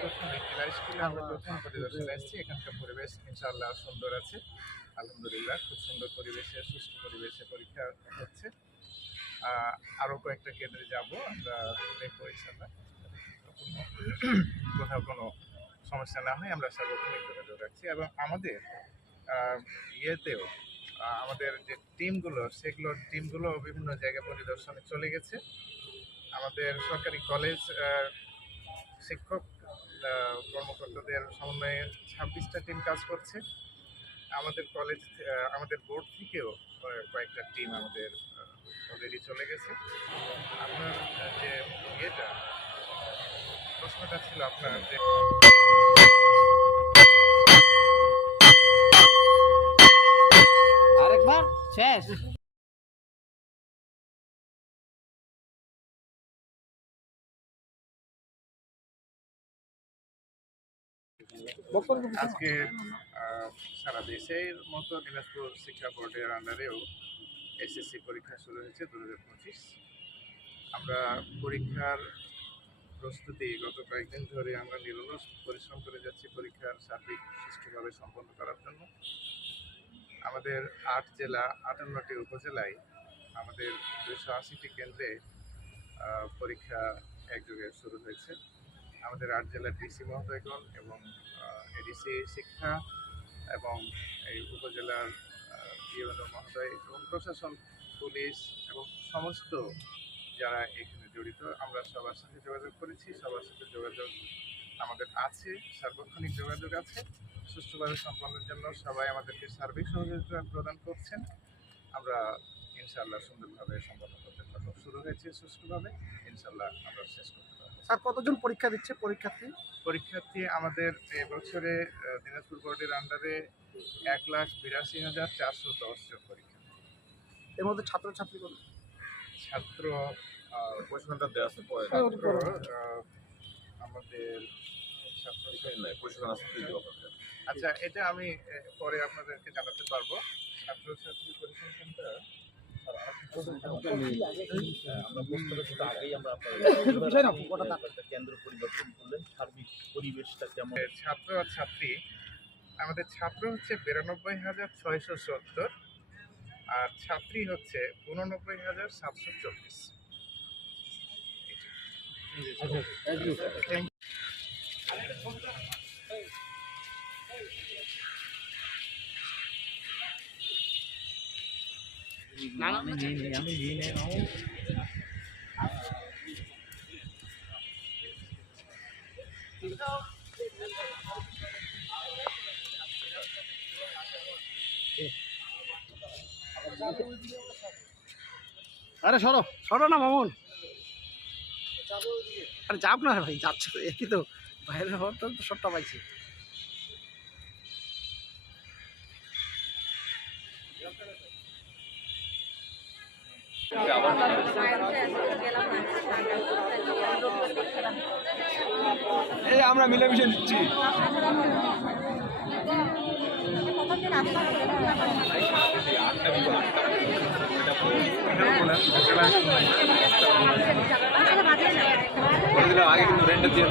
প্রথম এই জেলা স্কুলে আমরা প্রথম পরিদর্শনে এসেছি। এখানকার পরিবেশ ইনশাআল্লাহ সুন্দর আছে। আলহামদুলিল্লাহ খুব সুন্দর পরিবেশে সুষ্ঠু পরিবেশে পরীক্ষা হচ্ছে। আহ, আরও কয়েকটা কেন্দ্রে যাব আমরা দেখব ইনশাআল্লাহ। কোথাও কোনো সমস্যা না হয় আমরা সার্বক্ষণিক যোগাযোগ রাখছি। এবং আমাদের ইয়েতেও আমাদের যে টিমগুলো সেগুলোর টিমগুলো বিভিন্ন জায়গায় পরিদর্শনে চলে গেছে। আমাদের সরকারি কলেজ শিক্ষক কর্মকর্তাদের সমন্বয়ে ছাব্বিশটা টিম কাজ করছে। আমাদের কলেজ আমাদের বোর্ড থেকেও কয়েকটা টিম আমাদের অলরেডি চলে গেছে। আপনার যে ইয়েটা, প্রশ্নটা ছিল আপনার যে আরেকবার? শেষ? আজকে সারা দেশের মতো দিনাজপুর শিক্ষা বোর্ডের আন্ডারেও এসএসসি পরীক্ষা শুরু হয়েছে দু পঁচিশ। আমরা পরীক্ষার প্রস্তুতি গত কয়েকদিন ধরে আমরা নিরলস পরিশ্রম করে যাচ্ছি পরীক্ষার সার্বিক সুষ্ঠুভাবে সম্পন্ন করার জন্য। আমাদের আট জেলা, আটান্নটি উপজেলায় আমাদের দুশো আশিটি কেন্দ্রে পরীক্ষা একযোগে শুরু হয়েছে। আমাদের আট জেলার ডিসি মহোদয়গণ এবং এডিসি শিক্ষা এবং এই উপজেলার ইউএনও মহোদয় এবং প্রশাসন, পুলিশ এবং সমস্ত যারা এখানে জড়িত, আমরা সবার সাথে যোগাযোগ করেছি, সবার সাথে যোগাযোগ আমাদের আছে, সার্বক্ষণিক যোগাযোগ আছে। সুষ্ঠুভাবে সম্পন্নের জন্য সবাই আমাদেরকে সার্বিক সহযোগিতা প্রদান করছেন। আমরা ইনশাআল্লাহ সুন্দরভাবে সম্পন্ন করতে পারব। শুরু হয়েছে সুষ্ঠুভাবে। ইনশাআল্লাহ আমরা শেষ করতে পারব। স্যার কতজন পরীক্ষা দিচ্ছে পরীক্ষার্থী? পরীক্ষার্থী আমাদের এবছরে দিনাজপুর বোর্ডের আন্ডারে এক লাখ বিরাশি হাজার চারশো দশ জন পরীক্ষা এর মধ্যে ছাত্রছাত্রী কত? ছাত্র প্রশ্নটা দেওয়া আছে আহ, আমাদের আচ্ছা এটা আমি পরে আপনাদেরকে জানাতে পারব। ছাত্রছাত্রী পরিসংখ্যানটা ছাত্র আর ছাত্রী আমাদের ছাত্র হচ্ছে বিরানব্বই হাজার ছয়শো সত্তর আর ছাত্রী হচ্ছে উননব্বই হাজার সাতশো চল্লিশ আরে সরো সরো না মামুন। আরে যাব না ভাই, যাচ্ছে একই তো। বাইরে হওয়ার তো সবটা পাইছি। এই আমরা মিলেমিশে নিচ্ছি। বলে আগে কিন্তু রেন্টটা দিয়ে